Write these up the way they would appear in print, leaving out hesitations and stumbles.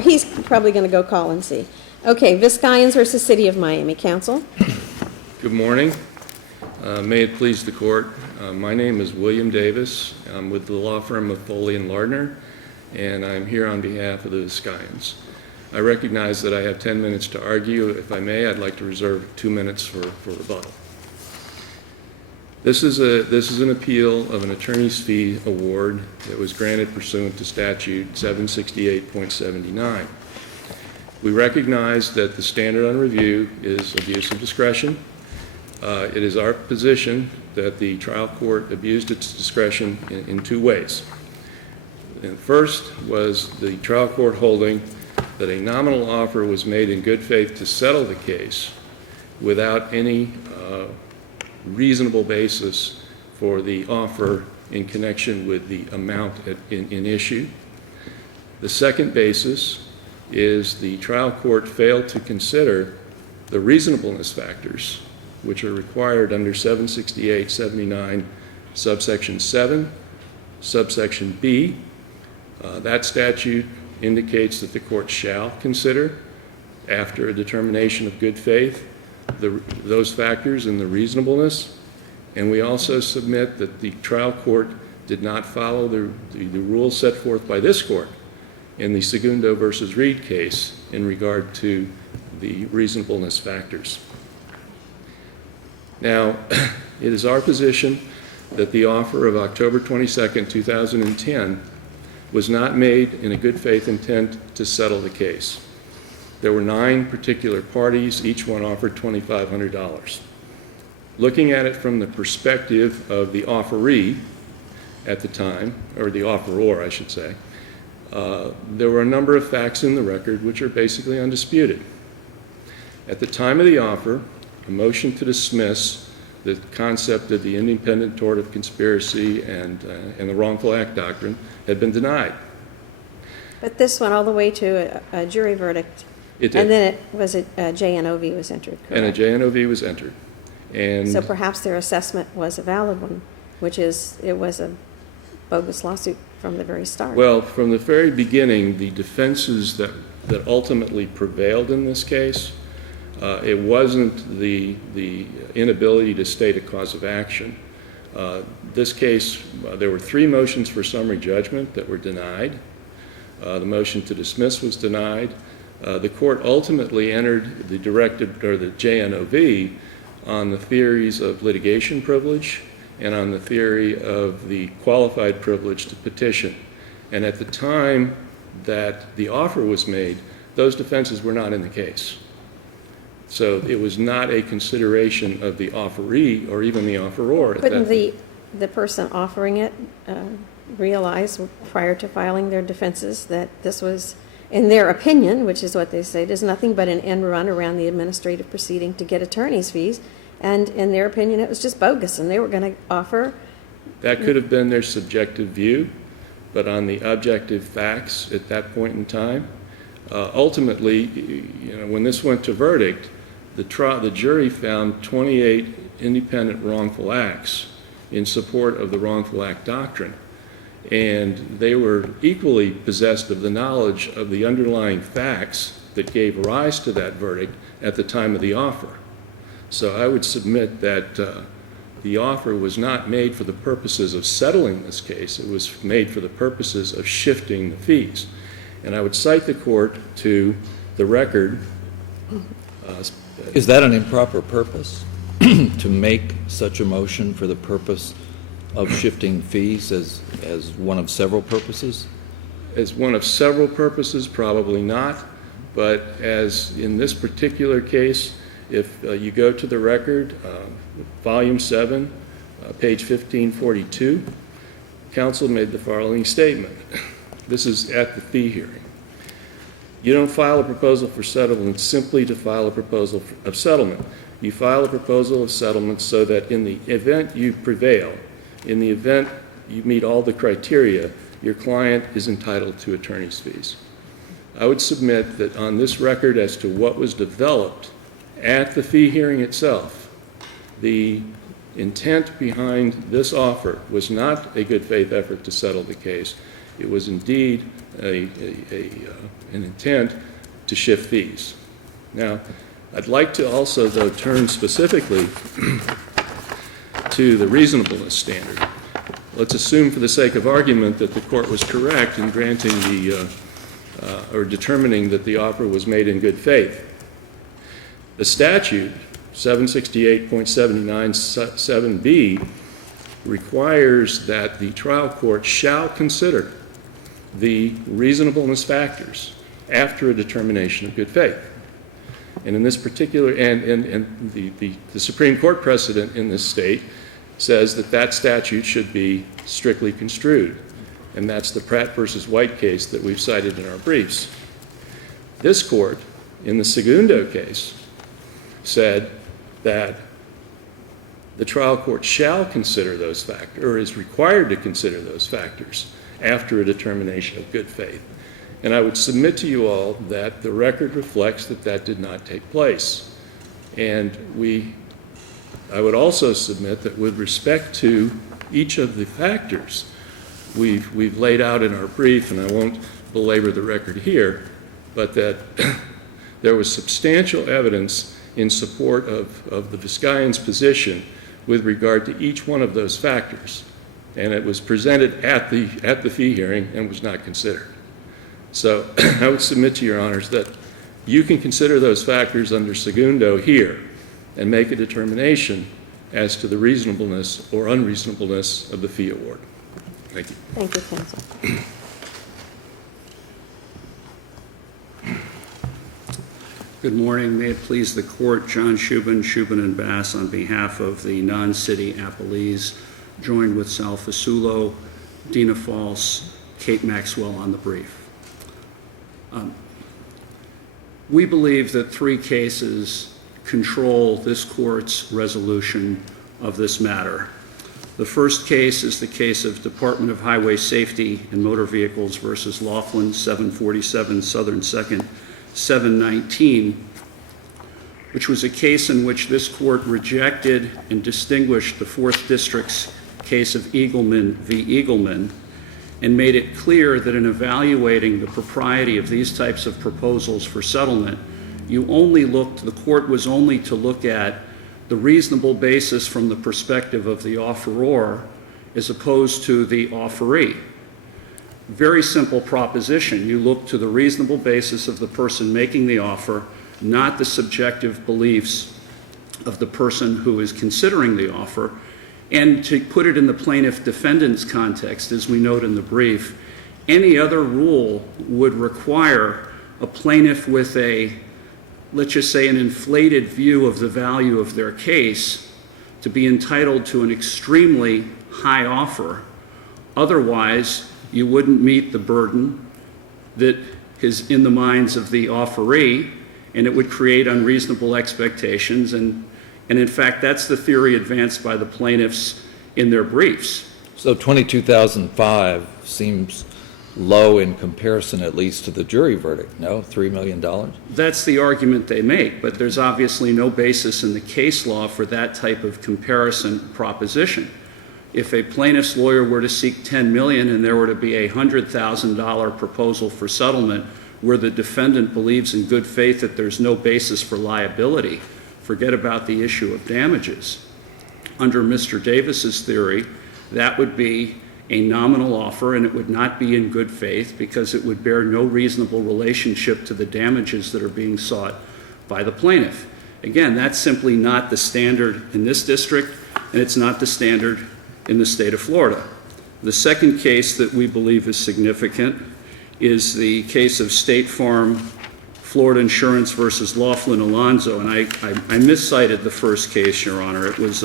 He's probably going to go call and see. Okay, Vizcayans versus City of Miami. Counsel? Good morning. May it please the court. My name is William Davis. I'm with the law firm of Foley and Lardner, and I'm here on behalf of the Vizcayans. I recognize that I have 10 minutes to argue. If I may, I'd like to reserve 2 minutes for rebuttal. This is an appeal of an attorney's fee award that was granted pursuant to statute 768.79. We recognize that the standard on review is abuse of discretion. It is our position that the trial court abused its discretion in two ways. And first was the trial court holding that a nominal offer was made in good faith to settle the case without any reasonable basis for the offer in connection with the amount in issue. The second basis is the trial court failed to consider the reasonableness factors which are required under 768.79 subsection 7, subsection B. That statute indicates that the court shall consider, after a determination of good faith, those factors and the reasonableness. And we also submit that the trial court did not follow the rules set forth by this court in the Segundo versus Reed case in regard to the reasonableness factors. Now, it is our position that the offer of October 22nd, 2010 was not made in a good faith intent to settle the case. There were 9 particular parties, each one offered $2,500. Looking at it from the perspective of the offeree at the time, or the offeror, I should say, there were a number of facts in the record which are basically undisputed. At the time of the offer, a motion to dismiss the concept of the independent tort of conspiracy and the wrongful act doctrine had been denied. But this went all the way to a jury verdict. It did. And then a JNOV was entered, correct? And a JNOV was entered. And so perhaps their assessment was a valid one, which is it was a bogus lawsuit from the very start. well, from the very beginning, the defenses that ultimately prevailed in this case, it wasn't the inability to state a cause of action. This case, there were 3 motions for summary judgment that were denied. The motion to dismiss was denied. The court ultimately entered the JNOV on the theories of litigation privilege and on the theory of the qualified privilege to petition. And at the time that the offer was made, those defenses were not in the case. So it was not a consideration of the offeree or even the offeror. Couldn't the person offering it realize prior to filing their defenses that this was, in their opinion, which is what they say, is nothing but an end run around the administrative proceeding to get attorney's fees, and in their opinion it was just bogus and they were going to offer? That could have been their subjective view, but on the objective facts at that point in time, ultimately, when this went to verdict, the jury found 28 independent wrongful acts in support of the wrongful act doctrine. And they were equally possessed of the knowledge of the underlying facts that gave rise to that verdict at the time of the offer. So I would submit that the offer was not made for the purposes of settling this case. It was made for the purposes of shifting the fees. And I would cite the court to the record. Is that an improper purpose, to make such a motion for the purpose of shifting fees as one of several purposes? As one of several purposes, probably not. But as in this particular case, if you go to the record, volume 7, page 1542, counsel made the following statement. This is at the fee hearing. You don't file a proposal for settlement simply to file a proposal of settlement. You file a proposal of settlement so that in the event you prevail, in the event you meet all the criteria, your client is entitled to attorney's fees. I would submit that on this record as to what was developed at the fee hearing itself, the intent behind this offer was not a good faith effort to settle the case. It was indeed an intent to shift fees. Now, I'd like to also, though, turn specifically to the reasonableness standard. Let's assume for the sake of argument that the court was correct in granting or determining that the offer was made in good faith. The statute, 768.797B, requires that the trial court shall consider the reasonableness factors after a determination of good faith. And in this particular, and the Supreme Court precedent in this state says that that statute should be strictly construed. And that's the Pratt versus White case that we've cited in our briefs. This court, in the Segundo case, said that the trial court shall consider those factors, or is required to consider those factors after a determination of good faith. And I would submit to you all that the record reflects that that did not take place. And I would also submit that with respect to each of the factors we've laid out in our brief, and I won't belabor the record here, but that there was substantial evidence in support of the Vizcayans' position with regard to each one of those factors. And it was presented at the fee hearing and was not considered. So I would submit to your honors that you can consider those factors under Segundo here and make a determination as to the reasonableness or unreasonableness of the fee award. Thank you. Thank you, counsel. Good morning. May it please the court, John Shubin and Bass, on behalf of the non-city appellees, joined with Sal Fasulo, Dina False, Kate Maxwell on the brief. We believe that three cases control this court's resolution of this matter. The first case is the case of Department of Highway Safety and Motor Vehicles versus Laughlin, 747 Southern 2nd, 719, which was a case in which this court rejected and distinguished the 4th District's case of Eagleman v. Eagleman and made it clear that in evaluating the propriety of these types of proposals for settlement, the court was only to look at the reasonable basis from the perspective of the offeror as opposed to the offeree. Very simple proposition. You look to the reasonable basis of the person making the offer, not the subjective beliefs of the person who is considering the offer. And to put it in the plaintiff-defendant's context, as we note in the brief, any other rule would require a plaintiff with let's just say, an inflated view of the value of their case to be entitled to an extremely high offer. Otherwise, you wouldn't meet the burden that is in the minds of the offeree, and it would create unreasonable expectations. And in fact, that's the theory advanced by the plaintiffs in their briefs. So $22,005 seems low in comparison, at least to the jury verdict, no? $3 million? That's the argument they make, but there's obviously no basis in the case law for that type of comparison proposition. If a plaintiff's lawyer were to seek $10 million and there were to be a $100,000 proposal for settlement where the defendant believes in good faith that there's no basis for liability, forget about the issue of damages. Under Mr. Davis's theory, that would be a nominal offer, and it would not be in good faith because it would bear no reasonable relationship to the damages that are being sought by the plaintiff. Again, that's simply not the standard in this district, and it's not the standard in the state of Florida. The second case that we believe is significant is the case of State Farm Florida Insurance versus Laughlin Alonzo, and I miscited the first case, Your Honor. It was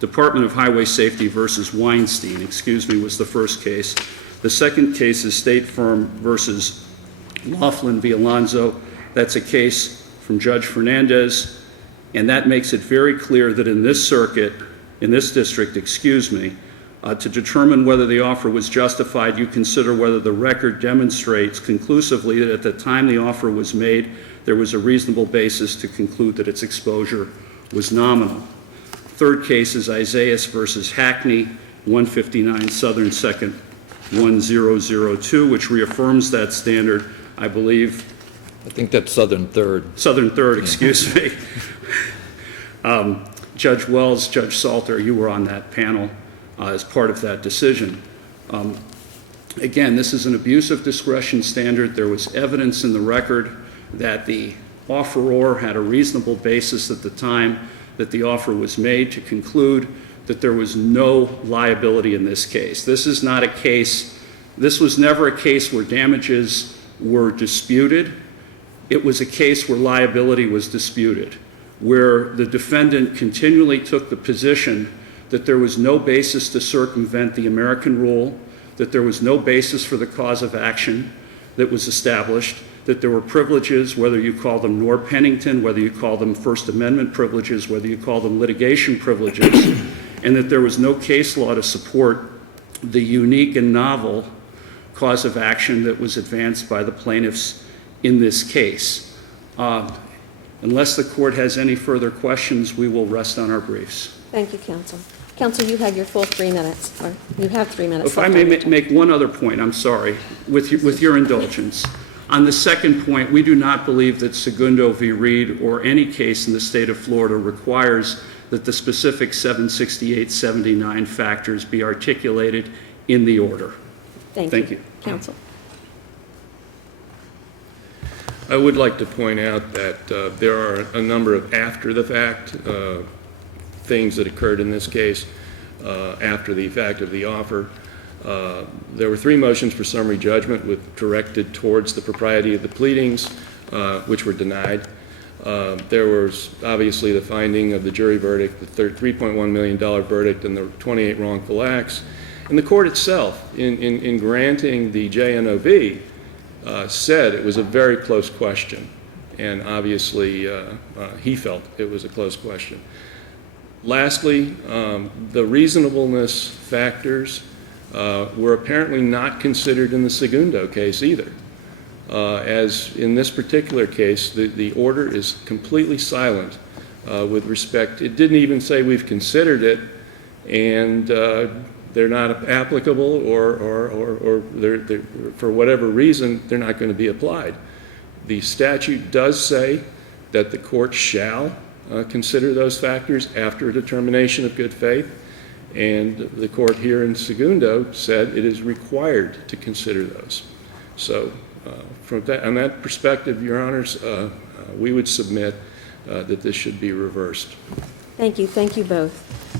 Department of Highway Safety versus Weinstein, was the first case. The second case is State Farm versus Laughlin v. Alonzo. That's a case from Judge Fernandez, and that makes it very clear that in this circuit, in this district, to determine whether the offer was justified, you consider whether the record demonstrates conclusively that at the time the offer was made, there was a reasonable basis to conclude that its exposure was nominal. Third case is Isaias versus Hackney, 159 Southern 2nd, 1002, which reaffirms that standard. I believe I think that's Southern Third. Southern Third, excuse me. Judge Wells, Judge Salter, you were on that panel as part of that decision. Again, this is an abuse of discretion standard. There was evidence in the record that the offeror had a reasonable basis at the time that the offer was made to conclude that there was no liability in this case. This is not a case, this was never a case where damages were disputed. It was a case where liability was disputed, where the defendant continually took the position that there was no basis to circumvent the American rule, that there was no basis for the cause of action that was established, that there were privileges, whether you call them Norr-Pennington, whether you call them First Amendment privileges, whether you call them litigation privileges, and that there was no case law to support the unique and novel cause of action that was advanced by the plaintiffs in this case. Unless the court has any further questions, we will rest on our briefs. Thank you, counsel. Counsel, you have your full 3 minutes, or you have 3 minutes. If I may make one other point, I'm sorry, with your indulgence. On the second point, we do not believe that Segundo v. Reed or any case in the state of Florida requires that the specific 768-79 factors be articulated in the order. Thank you. Counsel. I would like to point out that there are a number of after-the-fact things that occurred in this case after the fact of the offer. There were 3 motions for summary judgment directed towards the propriety of the pleadings, which were denied. There was obviously the finding of the jury verdict, the $3.1 million verdict, and the 28 wrongful acts. And the court itself, in granting the JNOV, said it was a very close question. And obviously, he felt it was a close question. Lastly, the reasonableness factors were apparently not considered in the Segundo case either. As in this particular case, the order is completely silent with respect. It didn't even say we've considered it, and they're not applicable, or they're, for whatever reason, they're not going to be applied. The statute does say that the court shall consider those factors after a determination of good faith, and the court here in Segundo said it is required to consider those. So from that, on that perspective, Your Honors, we would submit that this should be reversed. Thank you. Thank you both.